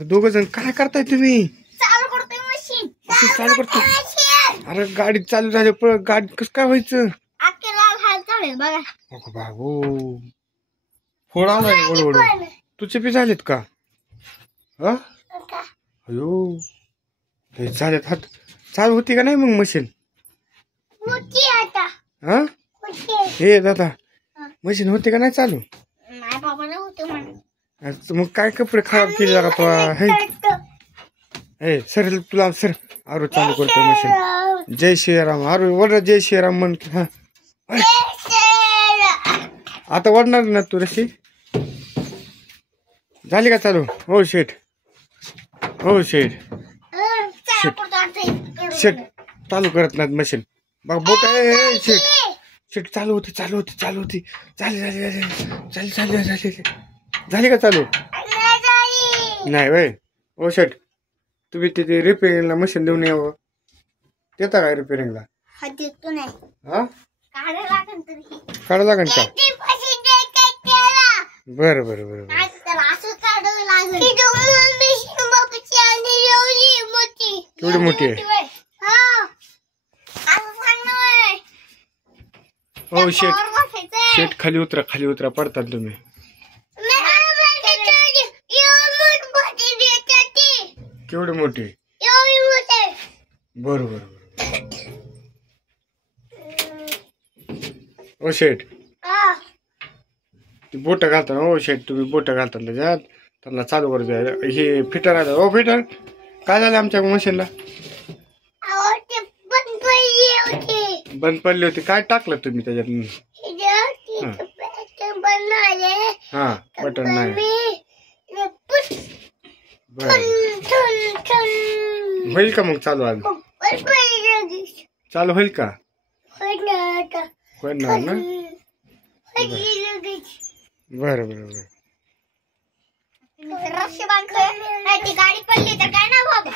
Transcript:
दोघ जण काय करताय तुम्ही? चालू करतोय मशीन. चालू करतोय. अरे गाडी चालू झाली पण गाडी कसं काय व्हायचं? अकेला हाल चालेल बघा. अगं बाबू फोड आलाय ओढ. तुझे बी झालेत का? हा अयो हे झालेत हात. चालू होती का नाही मग मशीन? होती आता. हा होती. हे दादा मशीन होती का नाही चालू? नाही बाबाला होते म्हणून. मग काय कपडे खराब केले का? हे सर तुला सर आरो चालू करतोय मशीन. जय श्रीराम. आरो वड जय श्रीराम म्हण. हा आता वडणार ना तू रशी? झाली का चालू? हो शेठ. हो शेठ. शेठ चालू करत नाहीत मशीन. बघ बोट आहे शेठ. शेठ चालू होती चालू होती चालू होती. झाली झाली झाली झाली झाली झाली झाली का चालू? नाही वय. ओ शेठ तुम्ही तिथे रिपेअरिंगला मशीन देऊन यावं. देता काय रिपेअरिंगला? हा देतो नाही. हा काढा लागेल तरी. काढा लागेल का? बरं बरं बरं. केवढी मोठी आहे? हो शेठ. शेठ खाली उतरा पडतात तुम्ही. केवढी मोठी? बरं बरं बरं. ओ शेठ ती बोट घालता. हो शेठ तुम्ही बोट घालता त्याच्यात त्यांना चालू करू द्या. हे फिटर आहे. हो फिटर काय झालं आमच्या मशीनला? बंद पडली होती. काय टाकलं तुम्ही त्याच्यात? हा बटन नाही. होईल का मग चालू? आज चालू होईल का? होणार ना? बरं बरं बरं. रस्सी बांधतोय. गाडी पडली तर काय ना बाबा.